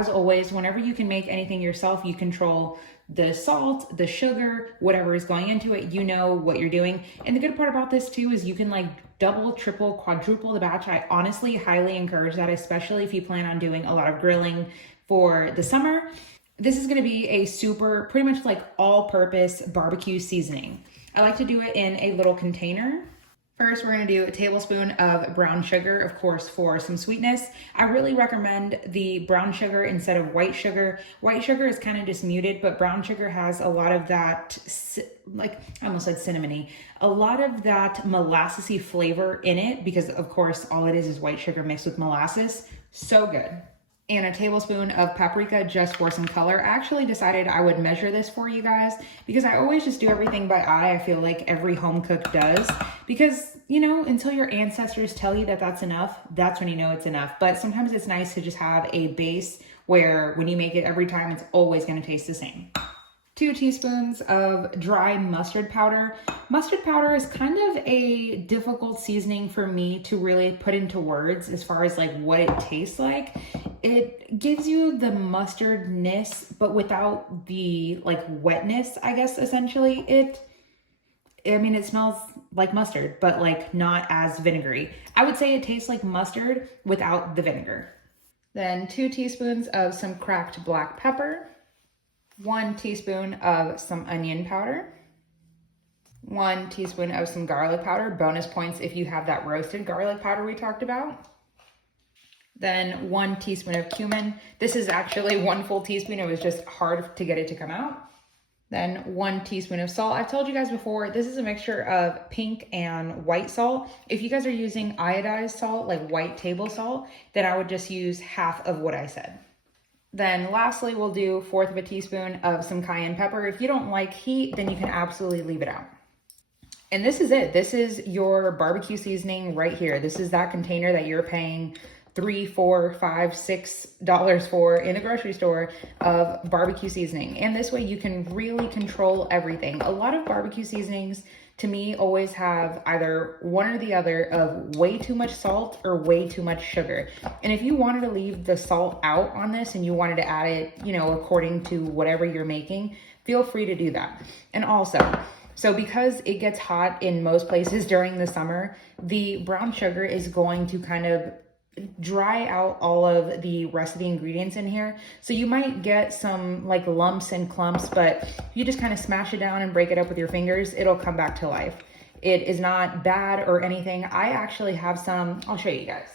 as always, whenever you can make anything yourself, you control the salt, the sugar, whatever is going into it, you know what you're doing. And the good part about this too is you can like double, triple, quadruple the batch. I honestly highly encourage that, especially if you plan on doing a lot of grilling for the summer. This is gonna be a super, pretty much like all-purpose barbecue seasoning. I like to do it in a little container. First, we're gonna do a tablespoon of brown sugar, of course, for some sweetness. I really recommend the brown sugar instead of white sugar. White sugar is kind of just muted, but brown sugar has a lot of that, like I almost said cinnamony, a lot of that molassesy flavor in it because of course, all it is white sugar mixed with molasses. So good. And a tablespoon of paprika just for some color. I actually decided I would measure this for you guys because I always just do everything by eye. I feel like every home cook does because, you know, until your ancestors tell you that that's enough, that's when you know it's enough. But sometimes it's nice to just have a base where when you make it every time, it's always gonna taste the same. 2 teaspoons of dry mustard powder. Mustard powder is kind of a difficult seasoning for me to really put into words as far as like what it tastes like. It gives you the mustardness, but without the like wetness, I guess, essentially. It smells like mustard, but like not as vinegary. I would say it tastes like mustard without the vinegar. Then 2 teaspoons of some cracked black pepper. 1 teaspoon of some onion powder, 1 teaspoon of some garlic powder, bonus points if you have that roasted garlic powder we talked about. Then 1 teaspoon of cumin. This is actually 1 full teaspoon. It was just hard to get it to come out. Then 1 teaspoon of salt. I've told you guys before, this is a mixture of pink and white salt. If you guys are using iodized salt, like white table salt, then I would just use half of what I said. Then lastly, we'll do 1/4 of a teaspoon of some cayenne pepper. If you don't like heat, then you can absolutely leave it out. And this is it. This is your barbecue seasoning right here. This is that container that you're paying $3, $4, $5, $6 for in the grocery store of barbecue seasoning. And this way you can really control everything. A lot of barbecue seasonings to me always have either one or the other of way too much salt or way too much sugar. And if you wanted to leave the salt out on this and you wanted to add it, you know, according to whatever you're making, feel free to do that. And also, so because it gets hot in most places during the summer, the brown sugar is going to kind of dry out all of the rest of the ingredients in here. So you might get some like lumps and clumps, but you just kind of smash it down and break it up with your fingers, it'll come back to life. It is not bad or anything. I actually have some, I'll show you guys.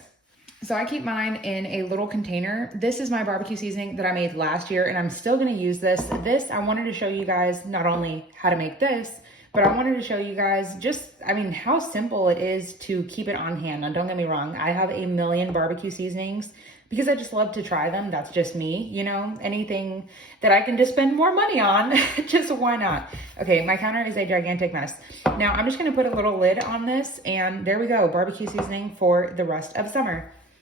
So I keep mine in a little container. This is my barbecue seasoning that I made last year and I'm still gonna use this. I wanted to show you guys not only how to make this, but I wanted to show you guys just, how simple it is to keep it on hand. Now, don't get me wrong. I have a million barbecue seasonings because I just love to try them. That's just me, you know, anything that I can just spend more money on, just why not? Okay, my counter is a gigantic mess. Now I'm just gonna put a little lid on this and there we go, barbecue seasoning for the rest of summer.